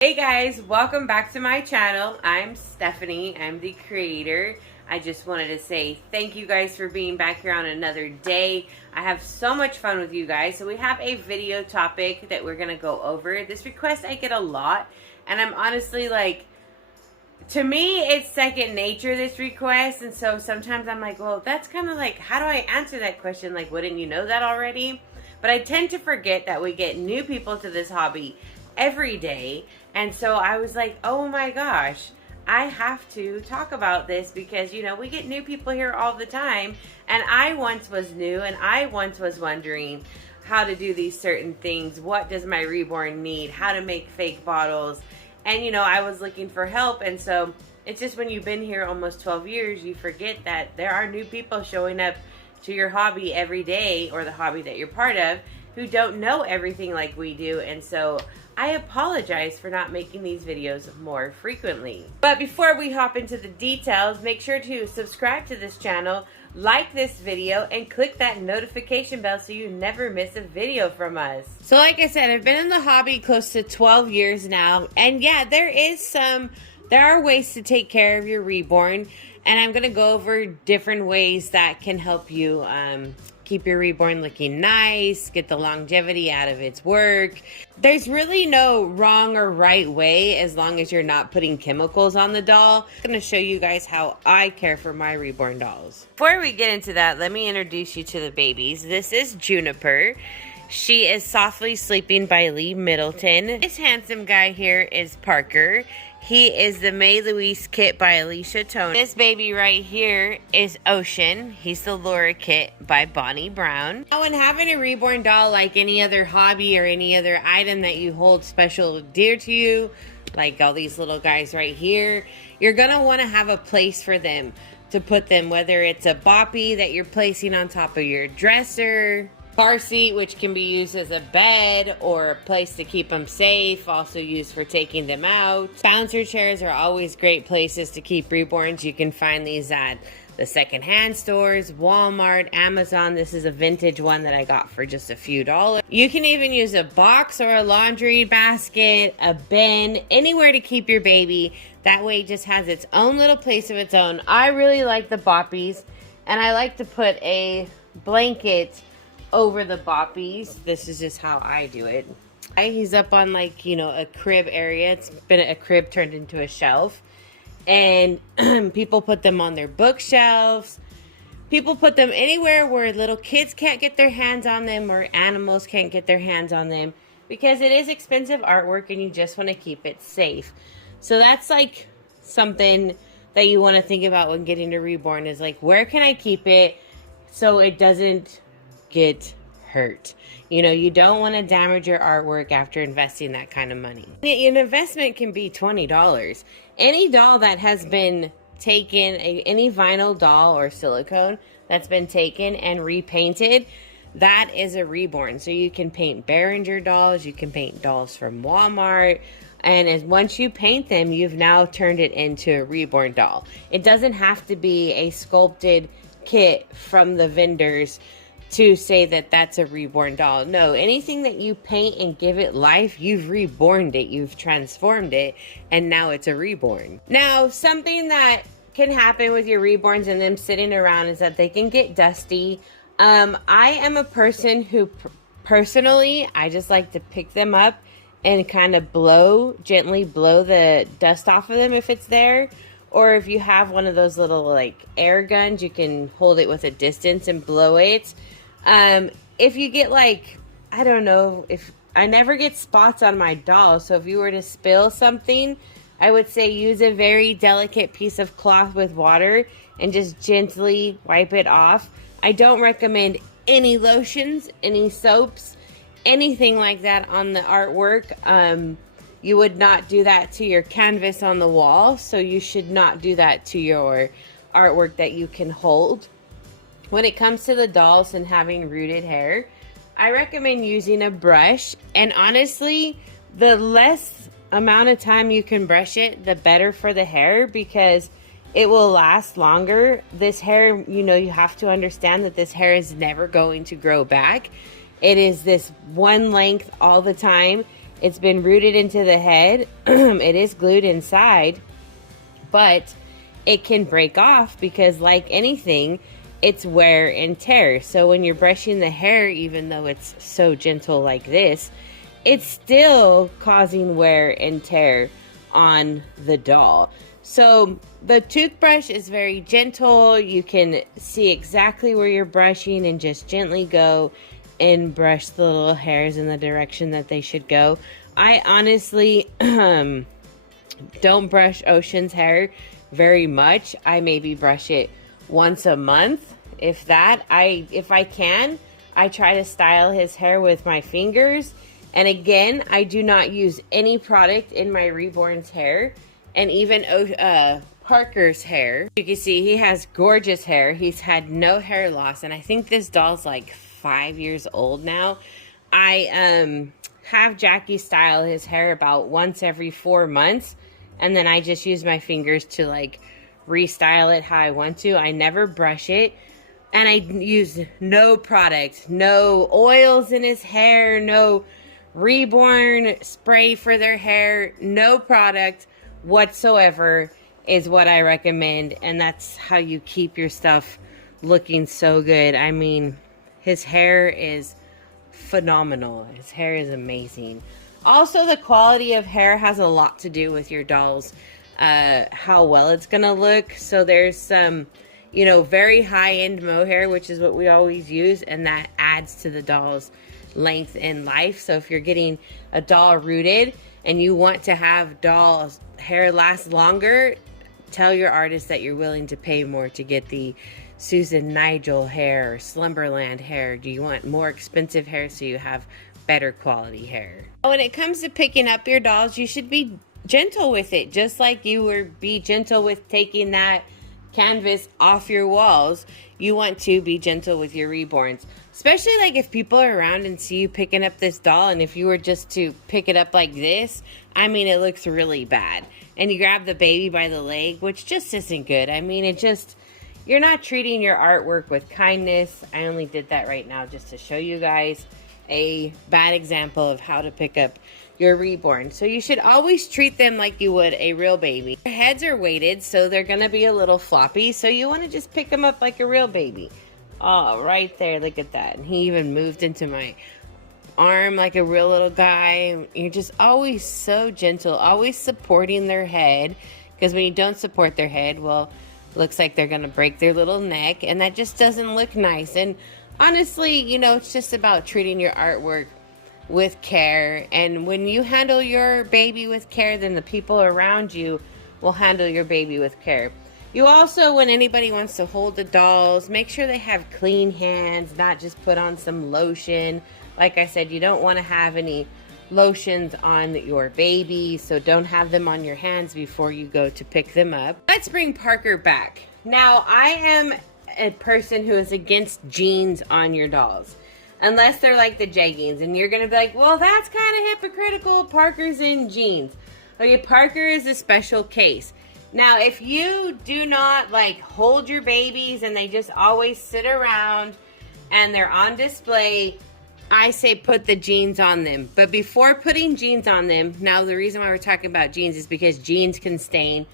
Hey guys, welcome back to my channel. I'm Stephanie. I'm the creator. I just wanted to say thank you guys for being back here on another day. I have so much fun with you guys. So we have a video topic that we're going to go over. This request I get a lot, and I'm honestly like, to me it's second nature, this request. And so sometimes I'm like, well, that's kind of like, how do I answer that question? Like, wouldn't you know that already? But I tend to forget that we get new people to this hobby every day. And so I was like, oh my gosh, I have to talk about this because, you know, we get new people here all the time. And I once was new, and I once was wondering how to do these certain things. What does my reborn need? How to make fake bottles? And, you know, I was looking for help. And so it's just when you've been here almost 12 years, you forget that there are new people showing up to your hobby every day, or the hobby that you're part of, who don't know everything like we do. And so I apologize for not making these videos more frequently. But before we hop into the details, make sure to subscribe to this channel, like this video, and click that notification bell so you never miss a video from us. So like I said, I've been in the hobby close to 12 years now, and yeah, there are ways to take care of your reborn, and I'm gonna go over different ways that can help you keep your reborn looking nice, get the longevity out of its work. There's really no wrong or right way as long as you're not putting chemicals on the doll. I'm gonna show you guys how I care for my reborn dolls. Before we get into that, let me introduce you to the babies. This is Juniper. She is Softly Sleeping by Lee Middleton. This handsome guy here is Parker. He is the May Louise kit by Alicia Tone. This baby right here is Ocean. He's the Laura kit by Bonnie Brown. Now, when having a reborn doll, like any other hobby or any other item that you hold special dear to you, like all these little guys right here, you're gonna wanna have a place for them to put them, whether it's a boppy that you're placing on top of your dresser, car seat, which can be used as a bed or a place to keep them safe, also used for taking them out. Bouncer chairs are always great places to keep reborns. You can find these at the secondhand stores, Walmart, Amazon. This is a vintage one that I got for just a few dollars. You can even use a box or a laundry basket, a bin, anywhere to keep your baby. That way it just has its own little place of its own. I really like the boppies, and I like to put a blanket over the boppies. This is just how I do it. He's up on, like, you know, a crib area. It's been a crib turned into a shelf, and people put them on their bookshelves. People put them anywhere where little kids can't get their hands on them or animals can't get their hands on them, because it is expensive artwork and you just want to keep it safe. So that's like something that you want to think about when getting a reborn, is like, where can I keep it so it doesn't get hurt? You know, you don't want to damage your artwork after investing that kind of money. An investment can be $20. Any doll that has been taken, any vinyl doll or silicone that's been taken and repainted, that is a reborn. So you can paint Behringer dolls, you can paint dolls from Walmart, and once you paint them, you've now turned it into a reborn doll. It doesn't have to be a sculpted kit from the vendors to say that that's a reborn doll. No, anything that you paint and give it life, you've reborned it, you've transformed it, and now it's a reborn. Now, something that can happen with your reborns and them sitting around is that they can get dusty. I am a person who personally, I just like to pick them up and kind of gently blow the dust off of them if it's there. Or if you have one of those little like air guns, you can hold it with a distance and blow it. If you get, like, I don't know, if I never get spots on my doll, so if you were to spill something, I would say use a very delicate piece of cloth with water and just gently wipe it off. I don't recommend any lotions, any soaps, anything like that on the artwork. You would not do that to your canvas on the wall, so you should not do that to your artwork that you can hold. When it comes to the dolls and having rooted hair, I recommend using a brush, and honestly, the less amount of time you can brush it, the better for the hair, because it will last longer. This hair, you know, you have to understand that this hair is never going to grow back. It is this one length all the time, It's been rooted into the head. It is glued inside, but it can break off because, like anything, it's wear and tear. So when you're brushing the hair, even though it's so gentle like this, it's still causing wear and tear on the doll. So the toothbrush is very gentle. You can see exactly where you're brushing and just gently go and brush the little hairs in the direction that they should go. I honestly don't brush Ocean's hair very much. I maybe brush it once a month, if that. If I can, I try to style his hair with my fingers. And again, I do not use any product in my Reborn's hair. And even Parker's hair. You can see he has gorgeous hair. He's had no hair loss. And I think this doll's like 5 years old now. I have Jackie style his hair about once every 4 months. And then I just use my fingers to like restyle it how I want to. I never brush it. And I use no product, no oils in his hair, no Reborn spray for their hair, no product whatsoever is what I recommend. And that's how you keep your stuff looking so good. I mean, his hair is phenomenal. His hair is amazing. Also, the quality of hair has a lot to do with your doll's how well it's gonna look. So there's some, you know, very high-end mohair, which is what we always use, and that adds to the doll's length in life. So if you're getting a doll rooted and you want to have doll's hair last longer, tell your artist that you're willing to pay more to get the Susan Nigel hair or Slumberland hair. Do you want more expensive hair so you have better quality hair? When it comes to picking up your dolls, you should be gentle with it, just like you would be gentle with taking that canvas off your walls. You want to be gentle with your Reborns, especially like if people are around and see you picking up this doll, and if you were just to pick it up like this, I mean, it looks really bad. And you grab the baby by the leg, which just isn't good. I mean, it just, you're not treating your artwork with kindness. I only did that right now just to show you guys a bad example of how to pick up your Reborn. So you should always treat them like you would a real baby. Their heads are weighted, so they're gonna be a little floppy, so you want to just pick them up like a real baby. Oh, right there, look at that. And he even moved into my arm like a real little guy. You're just always so gentle, always supporting their head, because when you don't support their head, well, looks like they're gonna break their little neck, and that just doesn't look nice. And honestly, you know, it's just about treating your artwork with care. And when you handle your baby with care, then the people around you will handle your baby with care. You also, when anybody wants to hold the dolls, make sure they have clean hands, not just put on some lotion. Like I said, you don't want to have any lotions on your baby, so don't have them on your hands before you go to pick them up. Let's bring Parker back. Now, I am a person who is against jeans on your dolls, unless they're like the jeggings, and you're gonna be like, well, that's kind of hypocritical, Parker's in jeans. Okay, Parker is a special case. Now, if you do not like hold your babies and they just always sit around and they're on display, I say put the jeans on them. But before putting jeans on them, now the reason why we're talking about jeans is because jeans can stain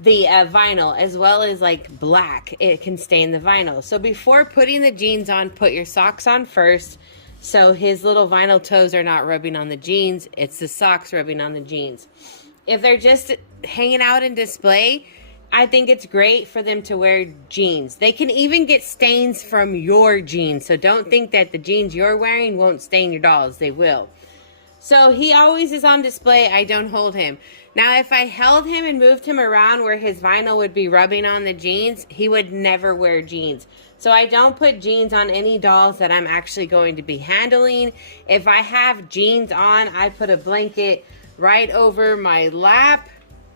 the vinyl, as well as like black, it can stain the vinyl. So before putting the jeans on, put your socks on first, so his little vinyl toes are not rubbing on the jeans, it's the socks rubbing on the jeans. If they're just hanging out in display, I think it's great for them to wear jeans. They can even get stains from your jeans, so don't think that the jeans you're wearing won't stain your dolls. They will. So he always is on display. I don't hold him. Now, if I held him and moved him around where his vinyl would be rubbing on the jeans, he would never wear jeans. So I don't put jeans on any dolls that I'm actually going to be handling. If I have jeans on, I put a blanket right over my lap.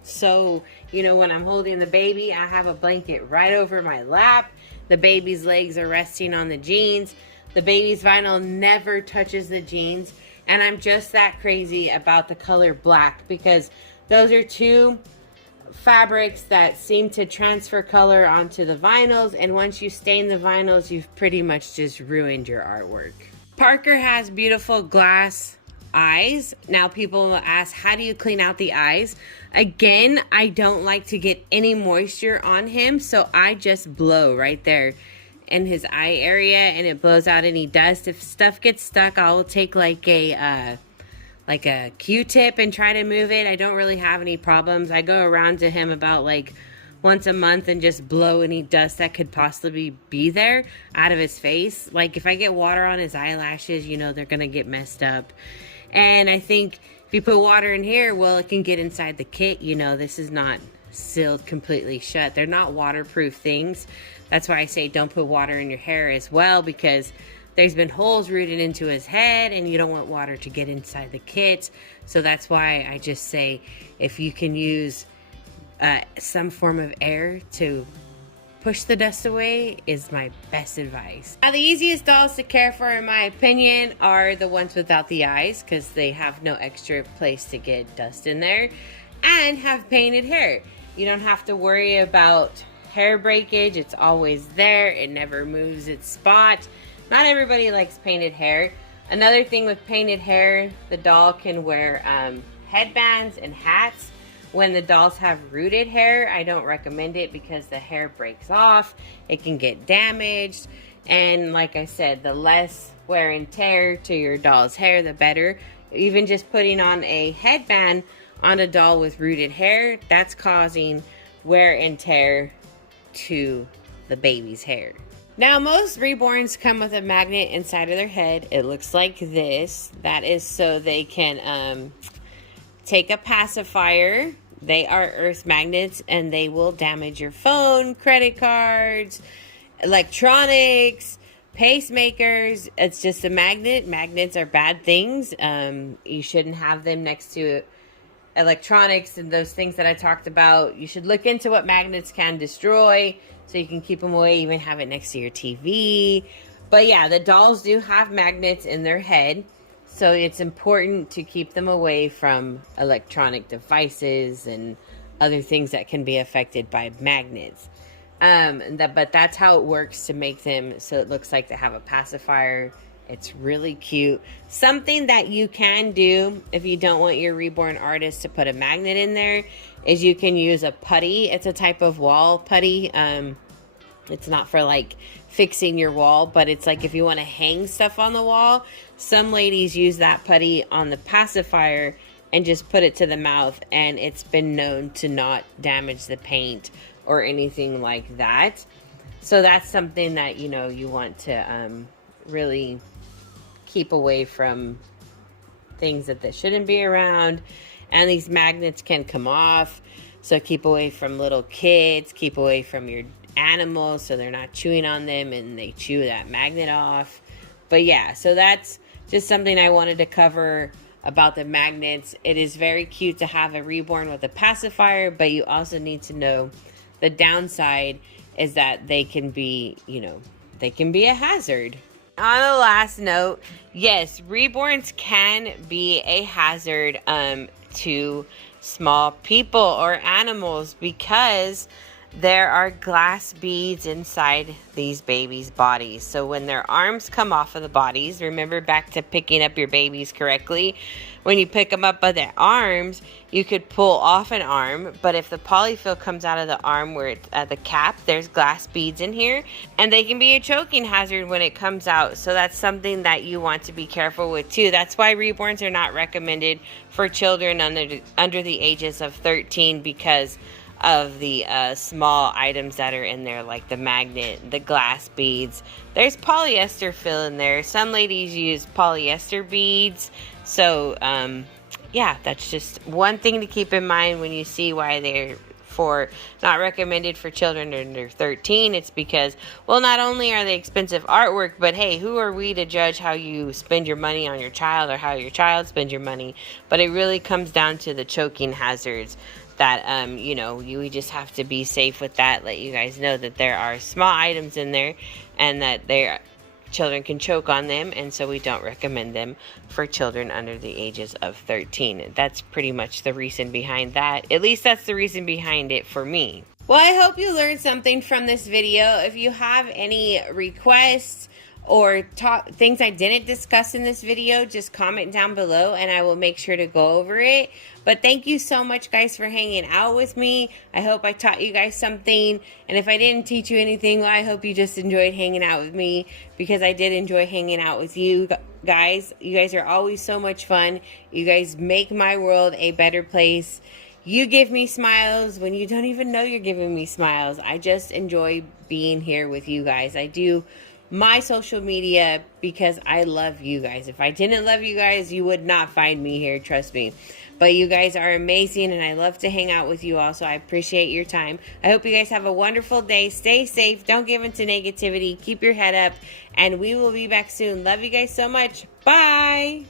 So, you know, when I'm holding the baby, I have a blanket right over my lap. The baby's legs are resting on the jeans. The baby's vinyl never touches the jeans. And I'm just that crazy about the color black, because those are two fabrics that seem to transfer color onto the vinyls. And once you stain the vinyls, you've pretty much just ruined your artwork. Parker has beautiful glass eyes. Now people will ask, how do you clean out the eyes? Again, I don't like to get any moisture on him, so I just blow right there in his eye area, and it blows out any dust. If stuff gets stuck, I'll take like a Q-tip and try to move it. I don't really have any problems. I go around to him about like once a month and just blow any dust that could possibly be there out of his face. Like if I get water on his eyelashes, you know, they're gonna get messed up. And I think if you put water in here, well, it can get inside the kit. You know, this is not sealed completely shut. They're not waterproof things. That's why I say don't put water in your hair as well, because there's been holes rooted into his head and you don't want water to get inside the kit. So that's why I just say if you can use some form of air to push the dust away is my best advice. Now the easiest dolls to care for in my opinion are the ones without the eyes, because they have no extra place to get dust in there and have painted hair. You don't have to worry about hair breakage. It's always there. It never moves its spot. Not everybody likes painted hair. Another thing with painted hair, the doll can wear headbands and hats. When the dolls have rooted hair, I don't recommend it because the hair breaks off. It can get damaged. And like I said, the less wear and tear to your doll's hair, the better. Even just putting on a headband on a doll with rooted hair, that's causing wear and tear to the baby's hair. Now most reborns come with a magnet inside of their head. It looks like this. That is so they can take a pacifier. They are earth magnets and they will damage your phone, credit cards, electronics, pacemakers. It's just a magnet. Magnets are bad things. You shouldn't have them next to electronics and those things that I talked about. You should look into what magnets can destroy so you can keep them away, even have it next to your TV. But yeah, the dolls do have magnets in their head, so it's important to keep them away from electronic devices and other things that can be affected by magnets. But that's how it works to make them so it looks like they have a pacifier. It's really cute. Something that you can do if you don't want your reborn artist to put a magnet in there is you can use a putty. It's a type of wall putty. It's not for like fixing your wall, but it's like if you want to hang stuff on the wall. Some ladies use that putty on the pacifier and just put it to the mouth, and it's been known to not damage the paint or anything like that. So that's something that, you know, you want to really keep away from things that shouldn't be around. And these magnets can come off, so keep away from little kids, keep away from your animals so they're not chewing on them and they chew that magnet off. But yeah, so that's just something I wanted to cover about the magnets. It is very cute to have a reborn with a pacifier, but you also need to know the downside is that they can be, you know, they can be a hazard. On a last note, yes, reborns can be a hazard to small people or animals because there are glass beads inside these babies' bodies. So when their arms come off of the bodies, remember back to picking up your babies correctly. When you pick them up by their arms, you could pull off an arm, but if the polyfill comes out of the arm where it's at the cap, there's glass beads in here, and they can be a choking hazard when it comes out. So that's something that you want to be careful with too. That's why reborns are not recommended for children under the ages of 13 because of the small items that are in there, like the magnet, the glass beads. There's polyester fill in there. Some ladies use polyester beads. So yeah, that's just one thing to keep in mind when you see why they're not recommended for children under 13. It's because, well, not only are they expensive artwork, but hey, who are we to judge how you spend your money on your child or how your child spends your money? But it really comes down to the choking hazards that, you know, we just have to be safe with that. Let you guys know that there are small items in there and that children can choke on them, and so we don't recommend them for children under the ages of 13. That's pretty much the reason behind that. At least that's the reason behind it for me. Well, I hope you learned something from this video. If you have any requests or things I didn't discuss in this video, just comment down below and I will make sure to go over it. But thank you so much, guys, for hanging out with me. I hope I taught you guys something. And if I didn't teach you anything, well, I hope you just enjoyed hanging out with me, because I did enjoy hanging out with you guys. You guys are always so much fun. You guys make my world a better place. You give me smiles when you don't even know you're giving me smiles. I just enjoy being here with you guys. I do my social media because I love you guys. If I didn't love you guys, you would not find me here, trust me. But you guys are amazing, and I love to hang out with you all, so I appreciate your time. I hope you guys have a wonderful day. Stay safe. Don't give in to negativity. Keep your head up, and we will be back soon. Love you guys so much. Bye.